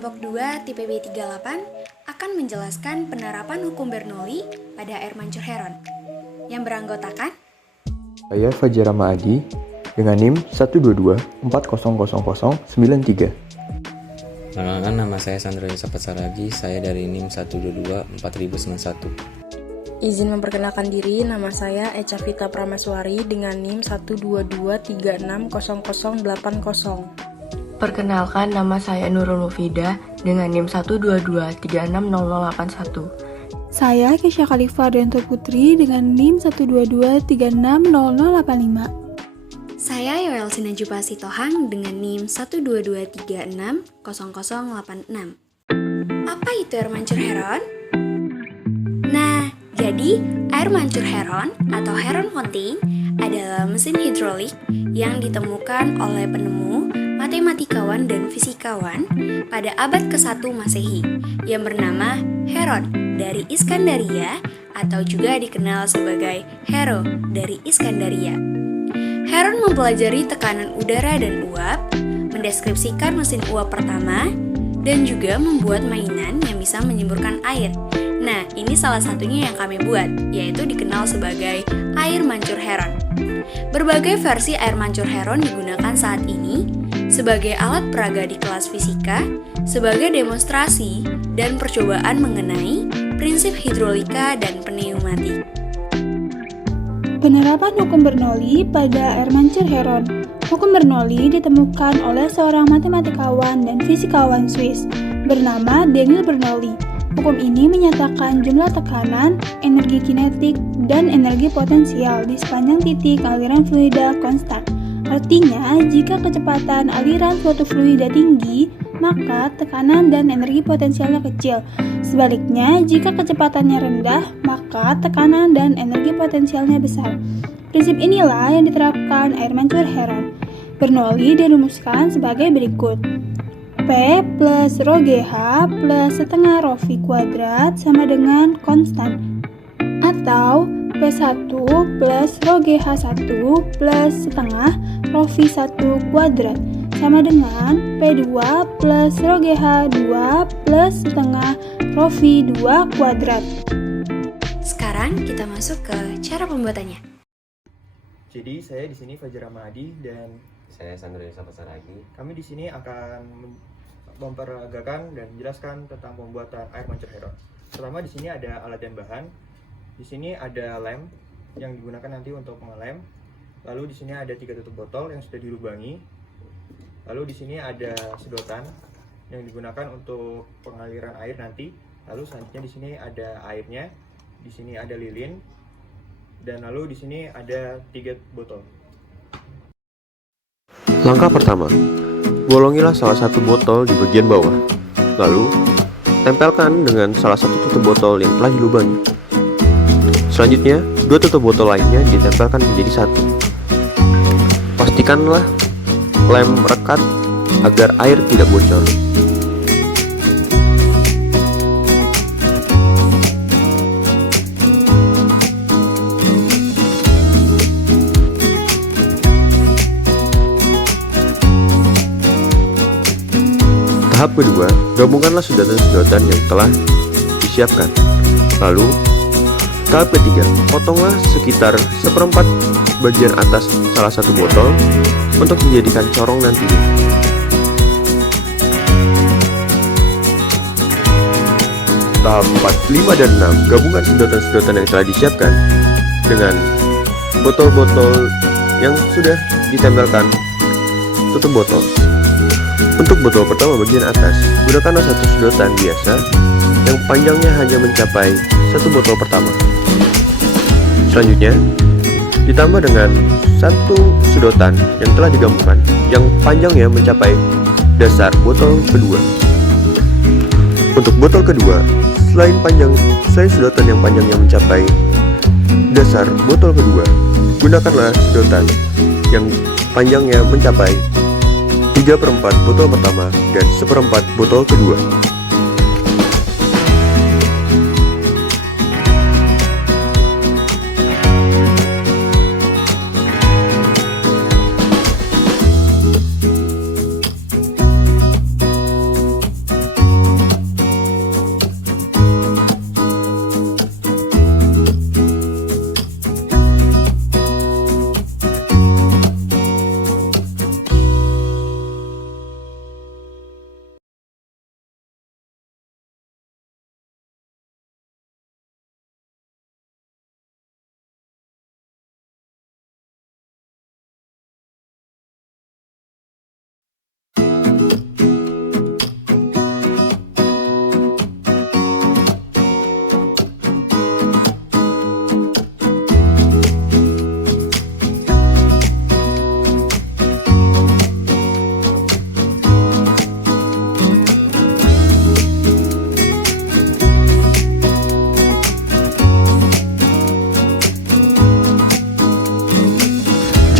Kelompok 2 tipe B38 akan menjelaskan penerapan hukum Bernoulli pada air mancur heron yang beranggotakan Saya Fajar Adi dengan NIM 122400093. Perkenalkan, nama saya Sandra Yusafat Saragi, saya dari NIM 1224091. Izin memperkenalkan diri, nama saya Echa Vita Pramaswari dengan NIM 122360080. Perkenalkan, nama saya Nurul Mufida dengan NIM 122360081. Saya Kesha Khalifah Rianto Putri dengan NIM 122360085. Saya Yoel Sinanjupa Sitohang dengan NIM 122360086. Apa itu air mancur heron? Nah, jadi air mancur heron atau heron ponting adalah mesin hidrolik yang ditemukan oleh penemu, matematikawan dan fisikawan pada abad ke-1 Masehi yang bernama Heron dari Iskandaria atau juga dikenal sebagai Hero dari Iskandaria. Heron mempelajari tekanan udara dan uap, mendeskripsikan mesin uap pertama, dan juga membuat mainan yang bisa menyemburkan air. Nah, ini salah satunya yang kami buat, yaitu dikenal sebagai air mancur heron. Berbagai versi air mancur heron digunakan saat ini sebagai alat peraga di kelas fisika, sebagai demonstrasi dan percobaan mengenai prinsip hidrolika dan pneumatik. Penerapan hukum Bernoulli pada air mancur heron. Hukum Bernoulli ditemukan oleh seorang matematikawan dan fisikawan Swiss bernama Daniel Bernoulli. Hukum ini menyatakan jumlah tekanan, energi kinetik, dan energi potensial di sepanjang titik aliran fluida konstan. Artinya, jika kecepatan aliran suatu fluida tinggi, maka tekanan dan energi potensialnya kecil. Sebaliknya, jika kecepatannya rendah, maka tekanan dan energi potensialnya besar. Prinsip inilah yang diterapkan air mancur heron. Bernoulli dirumuskan sebagai berikut. P plus rho GH plus setengah rho V kuadrat sama dengan konstan. Atau P1 plus rho GH1 plus setengah rho V1 kuadrat sama dengan P2 plus rho GH2 plus setengah rho V2 kuadrat. Sekarang kita masuk ke cara pembuatannya. Jadi saya di sini Fajar Adi dan Saya Sandra Yusafat Saragi. kami di sini akan memperagakan dan menjelaskan tentang pembuatan air mancur heron. Pertama, di sini ada alat dan bahan. Di sini ada lem yang digunakan nanti untuk mengelem. Lalu di sini ada 3 tutup botol yang sudah dilubangi. Lalu di sini ada sedotan yang digunakan untuk pengaliran air nanti. Lalu selanjutnya di sini ada airnya. Di sini ada lilin. Dan lalu di sini ada 3 botol. Langkah pertama, bolongilah salah satu botol di bagian bawah. Lalu, tempelkan dengan salah satu tutup botol yang telah dilubangi. Selanjutnya, 2 tutup botol lainnya ditempelkan menjadi satu. Pastikanlah lem rekat agar air tidak bocor. Tahap kedua, gabungkanlah sedotan-sedotan yang telah disiapkan. Lalu, tahap ketiga, potonglah sekitar 1/4 bagian atas salah satu botol untuk dijadikan corong nantinya. Tahap 4, 5, dan 6, gabungkan sedotan-sedotan yang telah disiapkan dengan botol-botol yang sudah ditempelkan tutup botol. Untuk botol pertama bagian atas, gunakanlah satu sedotan biasa yang panjangnya hanya mencapai satu botol pertama. Selanjutnya, ditambah dengan satu sedotan yang telah digabungkan yang panjangnya mencapai dasar botol kedua. Untuk botol kedua, selain sedotan yang panjangnya mencapai dasar botol kedua, gunakanlah sedotan yang panjangnya mencapai 3/4 botol pertama dan 1/4 botol kedua.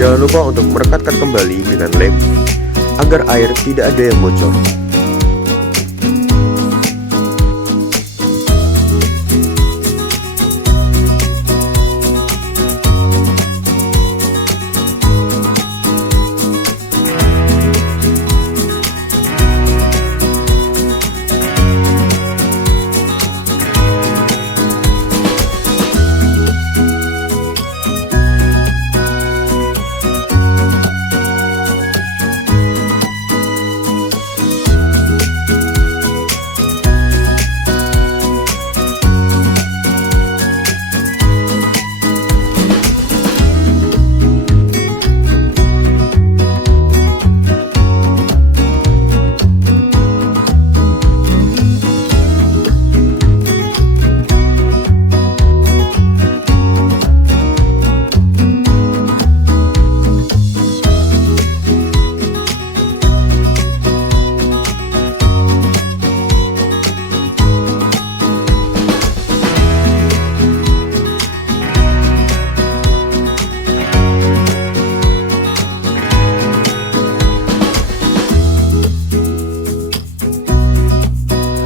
Jangan lupa untuk merekatkan kembali dengan lem agar air tidak ada yang bocor.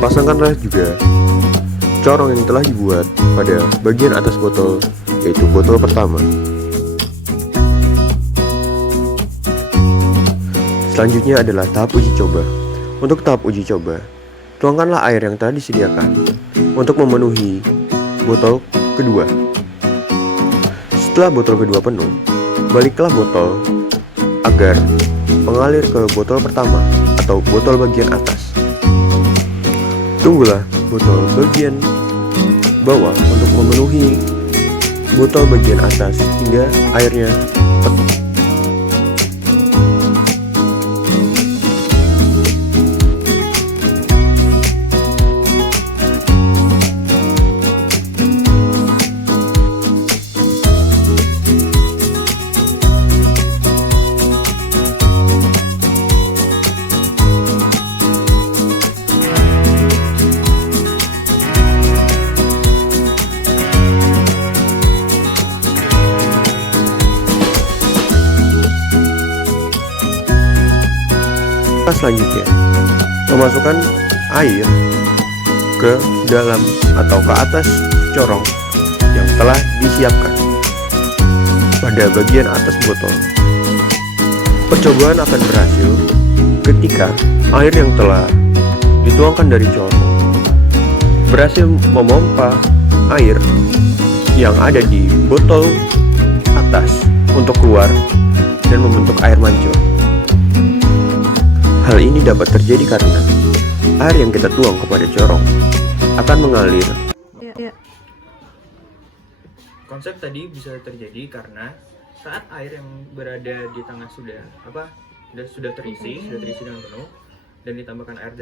Pasangkanlah juga corong yang telah dibuat pada bagian atas botol, yaitu botol pertama. Selanjutnya adalah tahap uji coba. Untuk tahap uji coba, tuangkanlah air yang telah disediakan untuk memenuhi botol kedua. Setelah botol kedua penuh, baliklah botol agar mengalir ke botol pertama atau botol bagian atas. Tunggulah botol bagian bawah untuk memenuhi botol bagian atas hingga airnya penuh. Selanjutnya, memasukkan air ke dalam atau ke atas corong yang telah disiapkan pada bagian atas botol. Percobaan akan berhasil ketika air yang telah dituangkan dari corong berhasil memompa air yang ada di botol atas untuk keluar dan membentuk air mancur. Hal ini dapat terjadi karena air yang kita tuang kepada corong akan mengalir. Konsep tadi bisa terjadi karena saat air yang berada di tengah sudah terisi dengan penuh dan ditambahkan air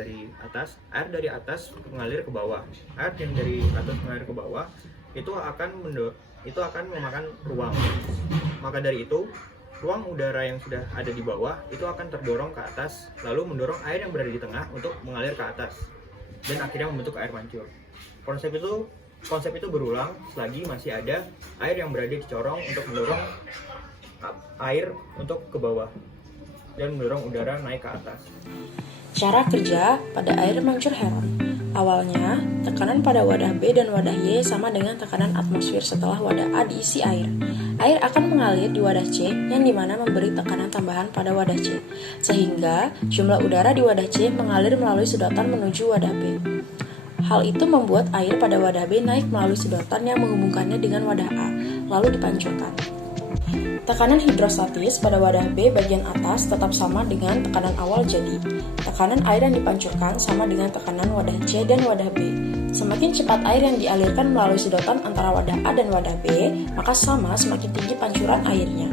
dari atas mengalir ke bawah. Air yang dari atas mengalir ke bawah itu akan memakan ruang. Maka dari itu, ruang udara yang sudah ada di bawah itu akan terdorong ke atas, lalu mendorong air yang berada di tengah untuk mengalir ke atas dan akhirnya membentuk air mancur. Konsep itu berulang selagi masih ada air yang berada di corong untuk mendorong air untuk ke bawah dan mendorong udara naik ke atas. Cara kerja pada air mancur heron. Awalnya, tekanan pada wadah B dan wadah Y sama dengan tekanan atmosfer setelah wadah A diisi air. Air akan mengalir di wadah C yang dimana memberi tekanan tambahan pada wadah C, sehingga jumlah udara di wadah C mengalir melalui sedotan menuju wadah B. Hal itu membuat air pada wadah B naik melalui sedotan yang menghubungkannya dengan wadah A, lalu dipancurkan. Tekanan hidrostatis pada wadah B bagian atas tetap sama dengan tekanan awal, jadi tekanan air yang dipancurkan sama dengan tekanan wadah C dan wadah B. Semakin cepat air yang dialirkan melalui sedotan antara wadah A dan wadah B, maka sama semakin tinggi pancuran airnya.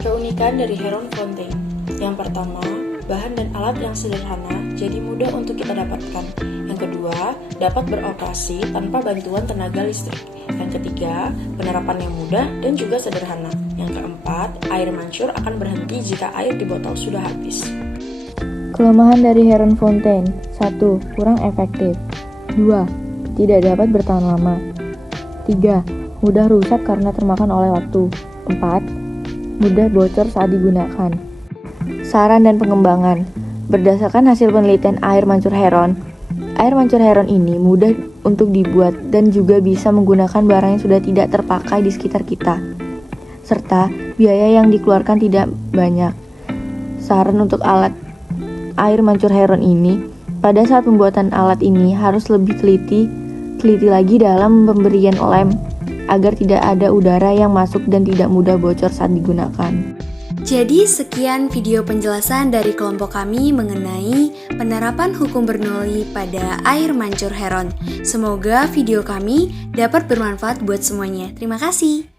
Keunikan dari Heron Fountain. Yang pertama, bahan dan alat yang sederhana jadi mudah untuk kita dapatkan. Yang kedua, dapat beroperasi tanpa bantuan tenaga listrik. Yang ketiga, penerapan yang mudah dan juga sederhana. Yang keempat, air mancur akan berhenti jika air di botol sudah habis. Kelemahan dari Heron Fountain. 1. Kurang efektif. 2. Tidak dapat bertahan lama. 3. Mudah rusak karena termakan oleh waktu. 4. mudah bocor saat digunakan. Saran dan pengembangan. Berdasarkan hasil penelitian air mancur heron ini mudah untuk dibuat dan juga bisa menggunakan barang yang sudah tidak terpakai di sekitar kita, serta biaya yang dikeluarkan tidak banyak. Saran untuk alat air mancur heron ini, pada saat pembuatan alat ini harus lebih teliti lagi dalam pemberian lem agar tidak ada udara yang masuk dan tidak mudah bocor saat digunakan. Jadi sekian video penjelasan dari kelompok kami mengenai penerapan hukum Bernoulli pada air mancur heron. Semoga video kami dapat bermanfaat buat semuanya. Terima kasih.